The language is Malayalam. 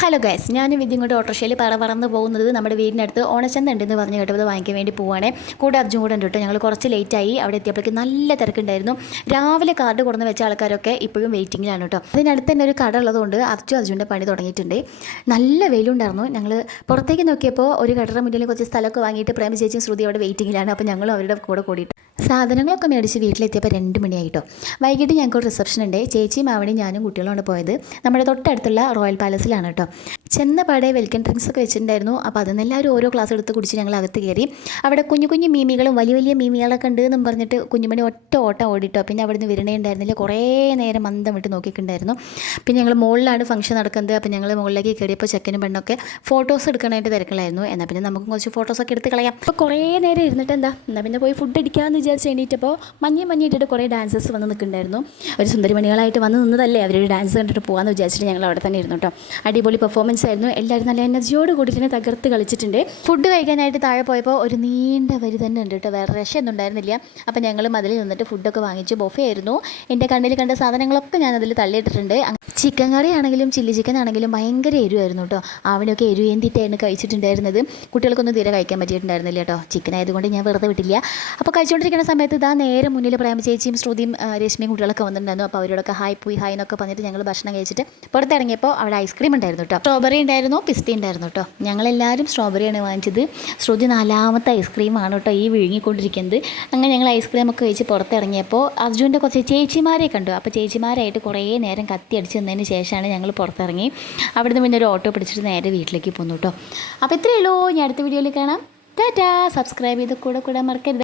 ഹലോ ഗൈസ്, ഞാനും വിദ്യ ഇങ്ങോട്ട് ഓട്ടോറിക്ഷയിൽ പറന്ന് പോകുന്നത് നമ്മുടെ വീടിനടുത്ത് ഓണച്ചന്ത ഉണ്ടെന്ന് പറഞ്ഞ് കേട്ടത് വാങ്ങിക്കാൻ വേണ്ടി പോവാണ്. കൂടെ അർജുൻ കൂടെ ഉണ്ട് കേട്ടോ. ഞങ്ങൾ കുറച്ച് ലേറ്റായി. അവിടെ എത്തിയപ്പോഴേക്കും നല്ല തിരക്കുണ്ടായിരുന്നു. രാവിലെ കാർഡ് കൊടുന്ന് വെച്ച ആൾക്കാരൊക്കെ ഇപ്പോഴും വെയിറ്റിങ്ങിലാണ് കേട്ടോ. അതിനടുത്ത് തന്നെ ഒരു കട ഉള്ളതുകൊണ്ട് അർജുൻ്റെ പണി തുടങ്ങിയിട്ടുണ്ട്. നല്ല വെയിലുണ്ടായിരുന്നു. ഞങ്ങൾ പുറത്തേക്ക് നോക്കിയപ്പോൾ ഒരു കടയുടെ മുന്നിൽ കുറച്ച് സ്ഥലമൊക്കെ വാങ്ങിയിട്ട് പ്രേമ ചേച്ചിയും ശ്രുതി അവിടെ വെയിറ്റിങ്ങിലാണ്. അപ്പോൾ ഞങ്ങളും അവരുടെ കൂടെ കൂടിയിട്ട് സാധനങ്ങളൊക്കെ മേടിച്ച് വീട്ടിലെത്തിയപ്പോൾ 2 മണിയായിട്ടോ. വൈകിട്ട് ഞങ്ങൾക്ക് റിസപ്ഷൻ ഉണ്ട്. ചേച്ചിയും മാവണിയും ഞാനും കുട്ടികളുമാണ് പോയത്. നമ്മുടെ തൊട്ടടുത്തുള്ള റോയൽ പാലസിലാണ് കേട്ടോ. ചെന്ന പാടെ വെൽക്കം ഡ്രിങ്ക്സ് ഒക്കെ വെച്ചിട്ടുണ്ടായിരുന്നു. അപ്പോൾ അതിൽ നിന്ന് എല്ലാവരും ഓരോ ഗ്ലാസ് എടുത്ത് കുടിച്ച് ഞങ്ങൾ അകത്ത് കയറി. അവിടെ കുഞ്ഞു കുഞ്ഞു മീമികളും വലിയ വലിയ മീമികളൊക്കെ ഉണ്ട് എന്നും പറഞ്ഞിട്ട് കുഞ്ഞുമണി ഒറ്റ ഓട്ടം ഓടിട്ടോ. പിന്നെ അവിടെ നിന്ന് വിരണേ ഉണ്ടായിരുന്നില്ല. കുറേ നേരം മന്ദം വിട്ട് നോക്കിയിട്ടുണ്ടായിരുന്നു. പിന്നെ ഞങ്ങൾ മുകളിലാണ് ഫംഗ്ഷൻ നടക്കുന്നത്. അപ്പോൾ ഞങ്ങൾ മുകളിലേക്ക് കയറിയപ്പോൾ ചെക്കനും പെണ്ണൊക്കെ ഫോട്ടോസ് എടുക്കാനായിട്ട് തിരക്കിലായിരുന്നു. എന്നാൽ പിന്നെ നമുക്കും കുറച്ച് ഫോട്ടോസൊക്കെ എടുത്ത് കളയാം. അപ്പോൾ കുറേ നേരം ഇരുന്നിട്ട് എന്നാൽ പിന്നെ പോയി ഫുഡ് അടിക്കാമെന്ന് വിചാരിച്ച് എണീറ്റപ്പോൾ മഞ്ഞിട്ടിട്ട് കുറേ ഡാൻസേഴ്സ് വന്ന് നിൽക്കുന്നുണ്ടായിരുന്നു. ഒരു സുന്ദരിമണികളായിട്ട് വന്ന് നിന്നതല്ലേ, അവരുടെ ഡാൻസ് കണ്ടിട്ട് പോകാമെന്ന് വിചാരിച്ചിട്ട് ഞങ്ങൾ അവിടെ തന്നെ ഇരുന്നു കേട്ടോ. അടിപൊളി പെർഫോമൻസ് ആയിരുന്നു. എല്ലാവരും നല്ല എനർജിയോട് കൂടിയിട്ട് തന്നെ തകർത്ത് കളിച്ചിട്ടുണ്ട്. ഫുഡ് കഴിക്കാനായിട്ട് താഴെ പോയപ്പോൾ ഒരു നീണ്ട വരി തന്നെ ഉണ്ട് കേട്ടോ. വേറെ രക്ഷയൊന്നും ഉണ്ടായിരുന്നില്ല. അപ്പോൾ ഞങ്ങളും അതിൽ നിന്നിട്ട് ഫുഡൊക്കെ വാങ്ങിച്ചു. ബൊഫേ ആയിരുന്നു. എൻ്റെ കണ്ണിൽ കണ്ട സാധനങ്ങളൊക്കെ ഞാൻ അതിൽ തള്ളിയിട്ടിട്ടുണ്ട്. ചിക്കൻ കറി ആണെങ്കിലും ചില്ലി ചിക്കൻ ആണെങ്കിലും ഭയങ്കര എരിവായിരുന്നു കേട്ടോ. അവിടെയൊക്കെ എരിവേന്തിട്ടായിരുന്നു കഴിച്ചിട്ടുണ്ടായിരുന്നത്. കുട്ടികൾക്കൊന്നും തീരെ കഴിക്കാൻ പറ്റിയിട്ടുണ്ടായിരുന്നില്ല കേട്ടോ. ചിക്കൻ ആയതുകൊണ്ട് ഞാൻ വെറുതെ വിട്ടില്ല. അപ്പോൾ കഴിച്ചുകൊണ്ടിരിക്കുന്ന സമയത്ത് ഇതാ നേരെ മുന്നിൽ പ്രേമ ചേച്ചിയും ശ്രുതിയും രശ്മിയും കുട്ടികളൊക്കെ വന്നിട്ടുണ്ടായിരുന്നു. അപ്പോൾ അവരോടൊക്കെ ഹായ് എന്നൊക്കെ പറഞ്ഞിട്ട് ഞങ്ങൾ ഭക്ഷണം കഴിച്ചിട്ട് പുറത്തിറങ്ങിയപ്പോൾ അവിടെ ഐസ്ക്രീം ഉണ്ടായിരുന്നു കേട്ടോ. സ്ട്രോബെറി ഉണ്ടായിരുന്നു, പിസ്ത ഉണ്ടായിരുന്നു കേട്ടോ. ഞങ്ങളെല്ലാവരും സ്ട്രോബെറിയാണ് വാങ്ങിച്ചത്. ശ്രുതി 4ാമത്തെ ഐസ്ക്രീമാണ് കേട്ടോ ഈ വിഴുങ്ങിക്കൊണ്ടിരിക്കുന്നത്. അങ്ങനെ ഞങ്ങൾ ഐസ്ക്രീമൊക്കെ കഴിച്ച് പുറത്തിറങ്ങിയപ്പോൾ അർജുൻ്റെ കുറച്ച് ചേച്ചിമാരെ കണ്ടു. അപ്പോൾ ചേച്ചിമാരായിട്ട് കുറേ നേരം കത്തി അടിച്ച് നിന്നതിന് ശേഷമാണ് ഞങ്ങൾ പുറത്തിറങ്ങി. അവിടുന്ന് പിന്നെ ഒരു ഓട്ടോ പിടിച്ചിട്ട് നേരെ വീട്ടിലേക്ക് പോന്നു കേട്ടോ. അപ്പോൾ ഇത്രയേ ഉള്ളൂ. ഞാൻ അടുത്ത വീഡിയോയിൽ കാണാം. ടാറ്റാ. സബ്സ്ക്രൈബ് ചെയ്ത് കൂടെ മറക്കരുത്.